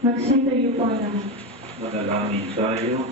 Magsitayo po na. Manalangin tayo.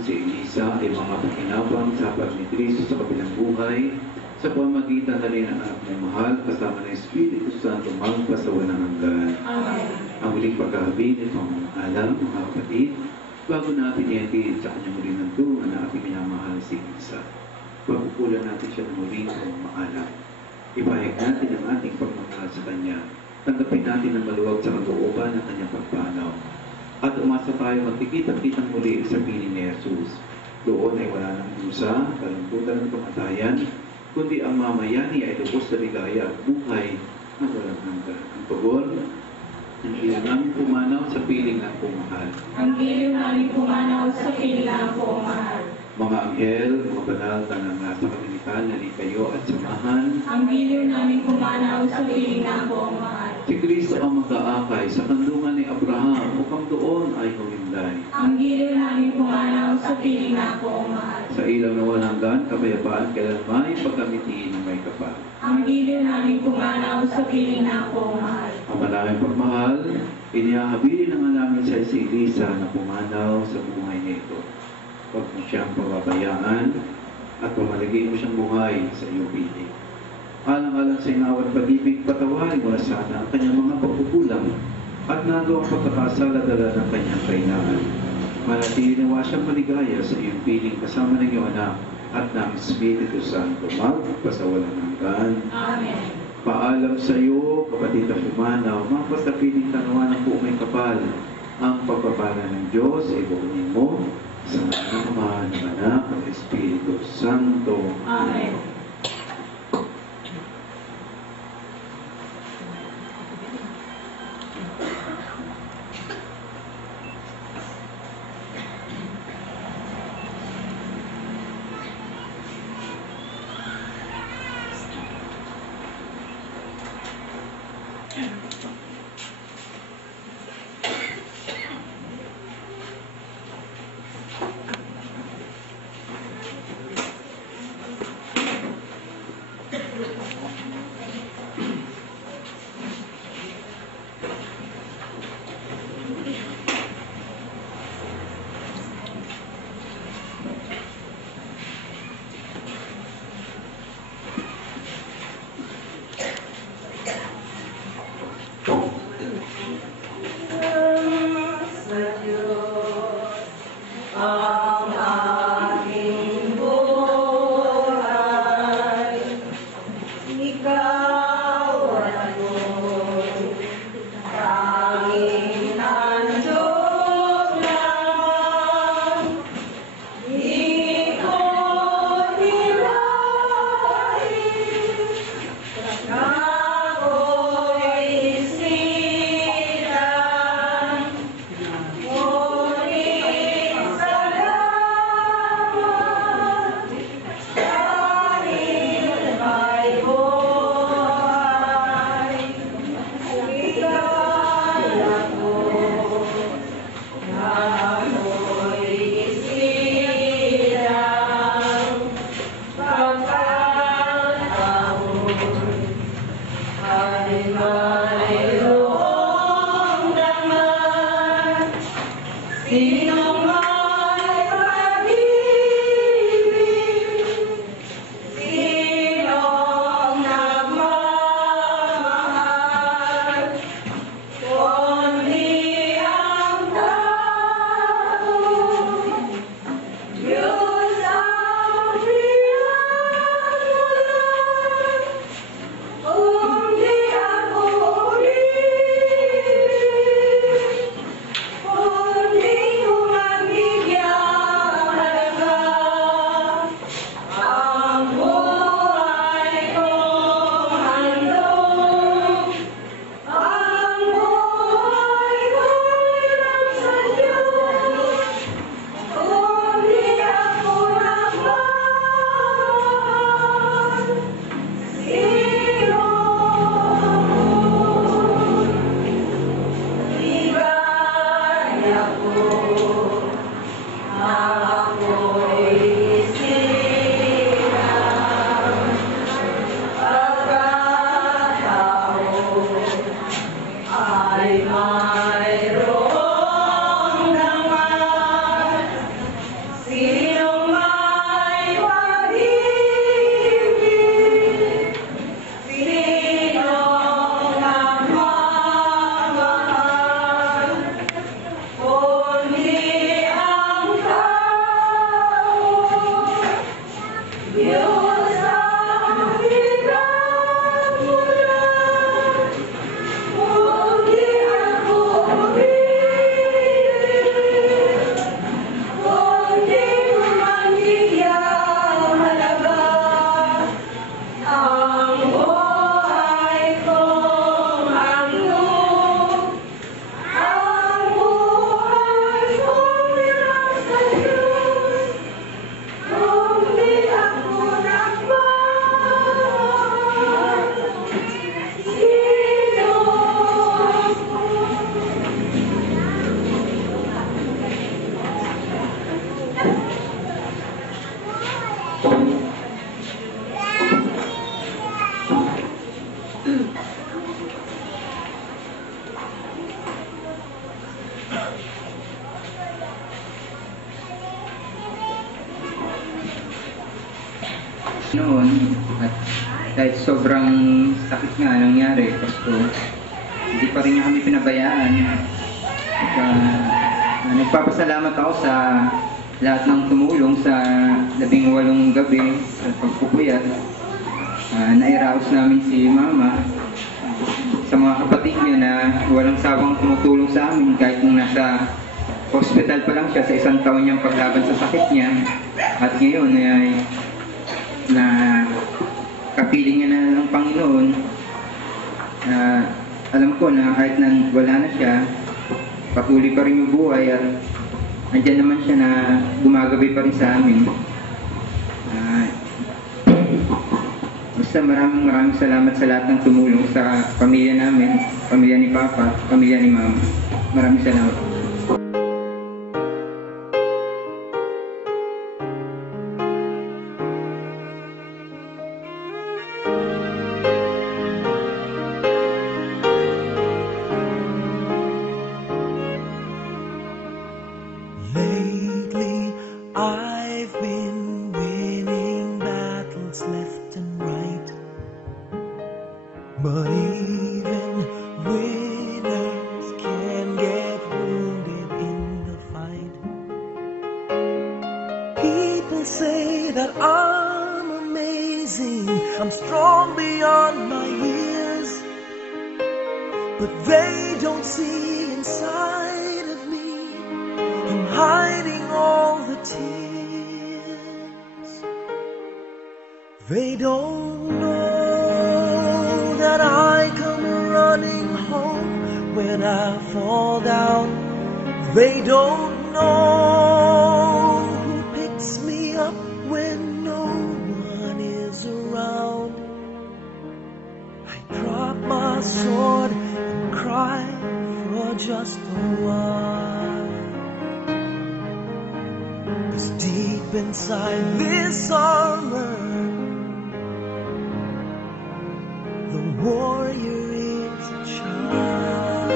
Si Elisa ay mga pakinabang sa ni Cristo sa kabilang buhay sa pamagitan na rin ng anak na mahal kasama ng Espiritu Santo magpasawalang hanggan. Amen. Ang muling pagkahabin at alam, mga kapatid, bago natin ihatid sa kanyang muling nantungan na ating minamahal si Elisa, pagkukulan natin siya ng muling maalam. Ipahayag natin ang ating pagmamahal sa Kanya. Tanggapin natin ang maluwag sa kalooban ng Kanyang pagpanaw. At umasa tayo magkikita-kitang muli sa piling ni Jesus. Doon ay wala ng dusa, kalungkutan ng kamatayan, kundi ang mamayani ay lubos na ligaya at buhay na walang hanggan. Ang tugon, ang iyong namin pumanaw sa piling ng pumahal. Ang iyong namin pumanaw sa piling ng pumahal. Mga anghel, mga banal na nasa kamilitan, nali kayo at samahan. Ang iyong namin pumanaw sa piling ng pumahal. Si Kristo ang mag-aakay sa kandungan ni Abraham upang doon ay huminday. Ang iyong namin pumanaw sa piling ng pumahal. Sa ilaw na walang hanggan, kapayapaan kailanman pagkamitiin ng may kapal. Ang iyong namin pumanaw sa piling ng pumahal. Ang maraming pagmahal, inihahabili na nga namin sa si Elisa na pumanaw sa buhay nito. Huwag mo siyang pababayaan at pamalagay mo siyang buhay sa iyong piling. Alang-alang sa inawat pag-ibig, patawarin mo na sana ang kanyang mga pagkukulang at nagawa ang pagkakasala-dala ng kanyang kainaan. Manatili nawa siyang maligaya sa iyong piling kasama ng iyong anak at ng Espiritu Santo magpasawalang hanggan. Amen. Paalam sa iyo, kapatid na pumanaw, magpasapiling tanawan ng buong may kapal. Ang pagpapala ng Diyos ay bukunin mo sa nama ng anak at Espiritu Santo. Amen. Oh noon. At kahit sobrang sakit nga nangyari, Pasko, hindi pa rin niya kami pinabayaan. At, nagpapasalamat ako sa lahat ng tumulong sa 18 gabi sa pagpupuyat. Nairaos namin si Mama, sa mga kapatid niya na walang sawang tumutulong sa amin kahit nung nasa hospital pa lang siya sa 1 taon niyang paglaban sa sakit niya. At ngayon ay na kapiling niya na ng Panginoon. Alam ko na kahit na wala na siya, patuloy pa rin yung buhay at andyan naman siya na gumagabi pa rin sa amin. Basta maraming salamat sa lahat ng tumulong sa pamilya namin, pamilya ni Papa, pamilya ni Mama. Maraming salamat. Lately, I've been winning battles left and right. But even winners can get wounded in the fight. People say that I'm amazing, I'm strong beyond my years. But they don't see inside of me, I'm hiding all the tears. They don't know that I come running home when I fall down. They don't know who picks me up when no one is around. I drop my sword and cry for just a while. 'Cause deep inside this armor, the warrior is a child.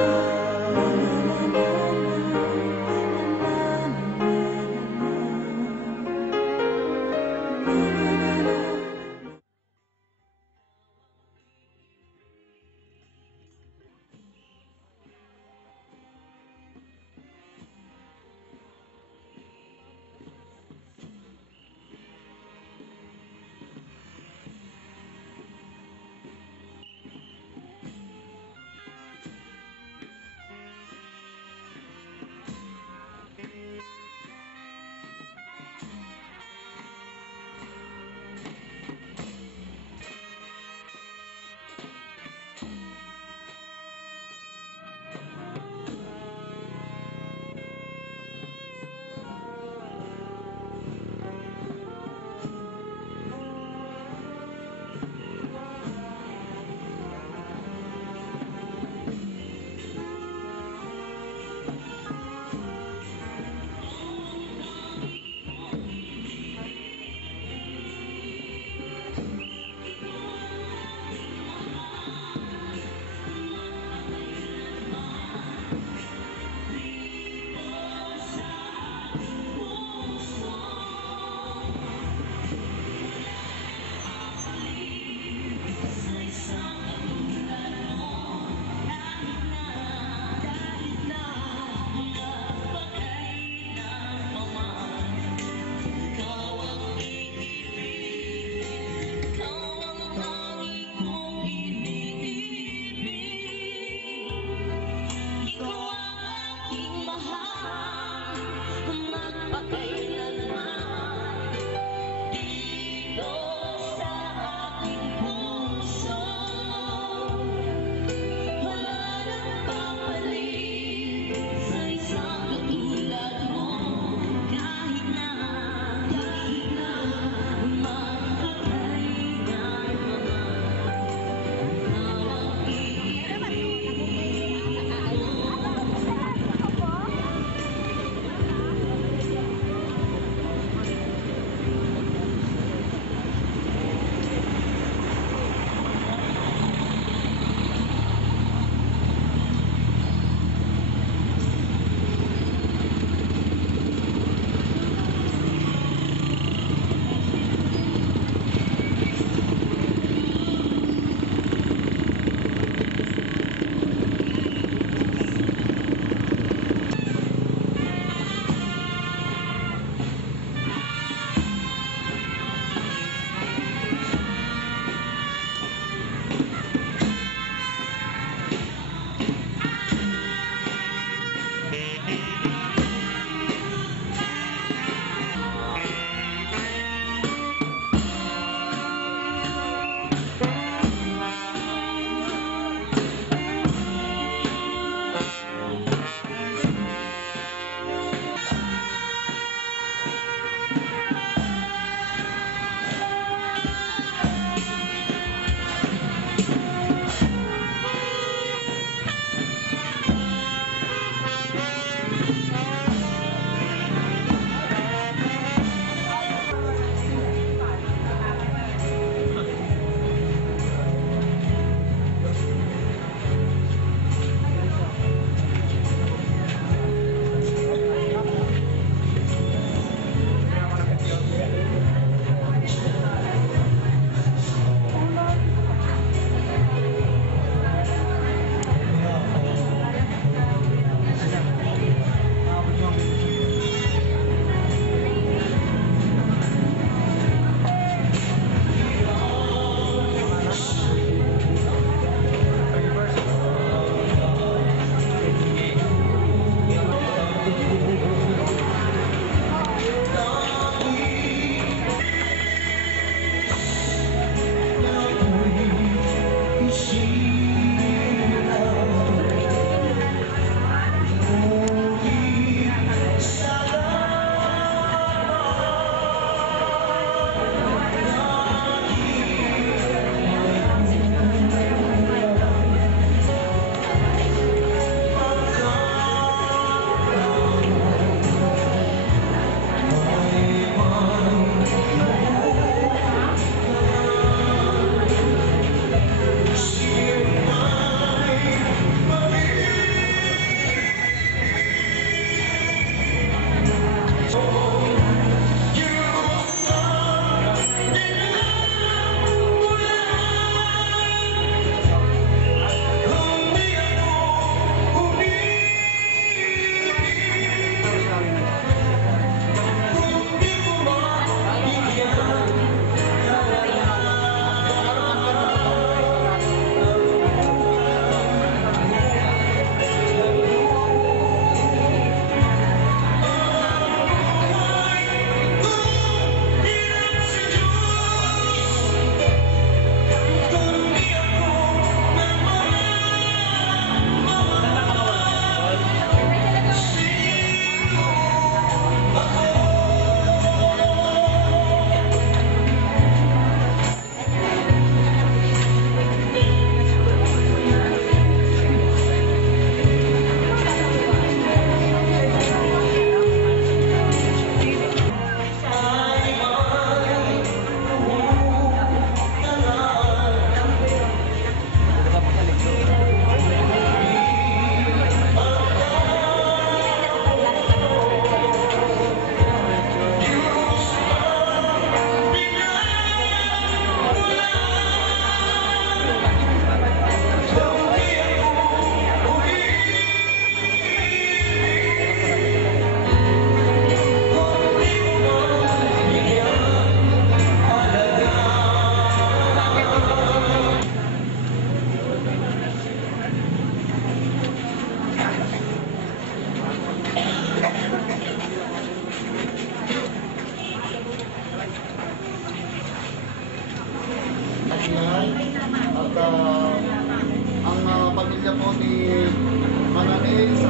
Mananil sa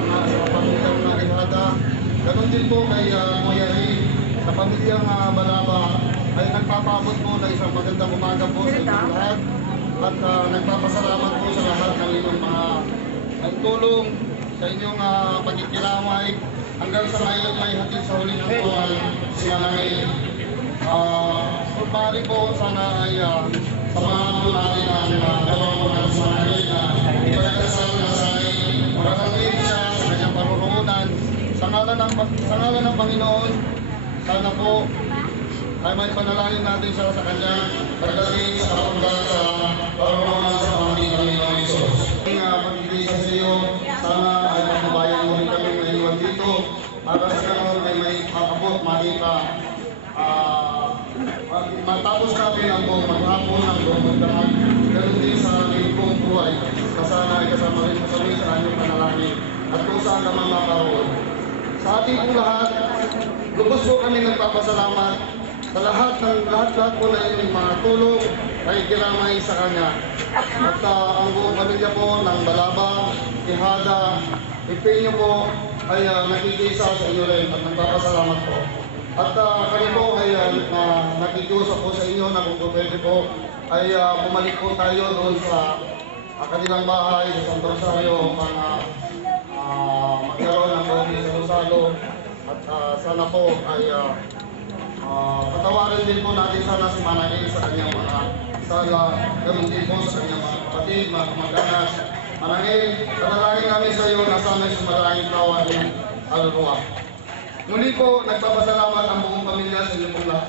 pamilyang Ihada. Ganon din po kay Kuya Lee, sa pamilyang Balaba, ay nagpapabot po na isang magandang umaga po sa inyong lahat. At nagpapasalamat po sa lahat ng inyong mga nagtulong sa inyong pagkikilamay hanggang sa ngayon may hatid sa huling hangtuan si Mananil. Kung pari po, sana ay samahan po natin ang dalawang po ng Mananil na ipagkasal na sa mararating siya sa kanyang parurungunan. Sa ngalan ng Panginoon, sana po ay may panalangin natin siya sa kanya pagdating sa hanggang sa parurungunan sa ating Panginoon Isos. Pag-ibig sa iyo, sana ay magbabayan mo rin kami ngayon dito para sa kanon ay may kakabot, matapos natin ang buong maghapon, ang buong magdamag, ganun din sa aming buong buhay, na sana ay kasama rin mo sa inyong panalangin at kung saan ka man makaroon. Sa ating pong lahat, lubos po kami nagpapasalamat sa lahat po na inyong mga tulong ay kinamay sa Kanya. At ang buong pamilya po ng Balaba, Ihada, Ipinyo po ay nakikisa sa inyo rin at nagpapasalamat po. At kami po ay nakikiusap po sa inyo na kung pwede po ay bumalik po tayo doon sa kanilang bahay sa Santo Rosario para magkaroon ng bawin sa Rosalo. At sana po ay patawarin din po natin sana si Mananil sa kanyang mga sala, ganoon din po sa kanyang mga kapatid, mga kamag-anak. Mananil, panalangin namin sa iyo na sana sumalangin tawa ng alruwa. Muli po, nagpapasalamat ang buong pamilya sa inyo pong lahat.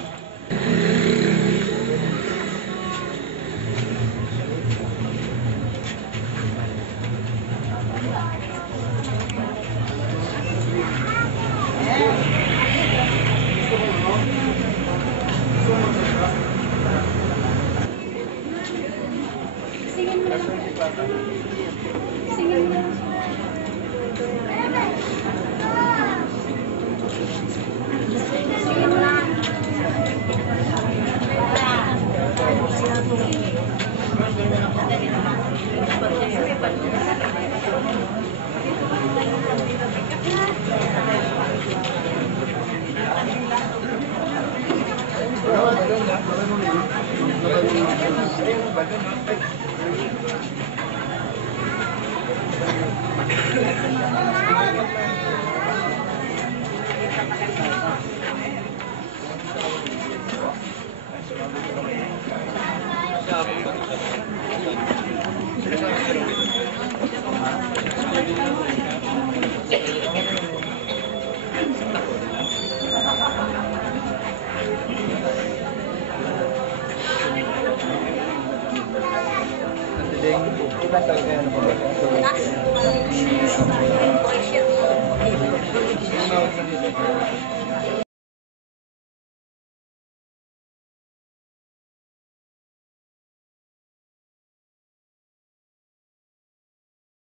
Iba talaga ano po ba?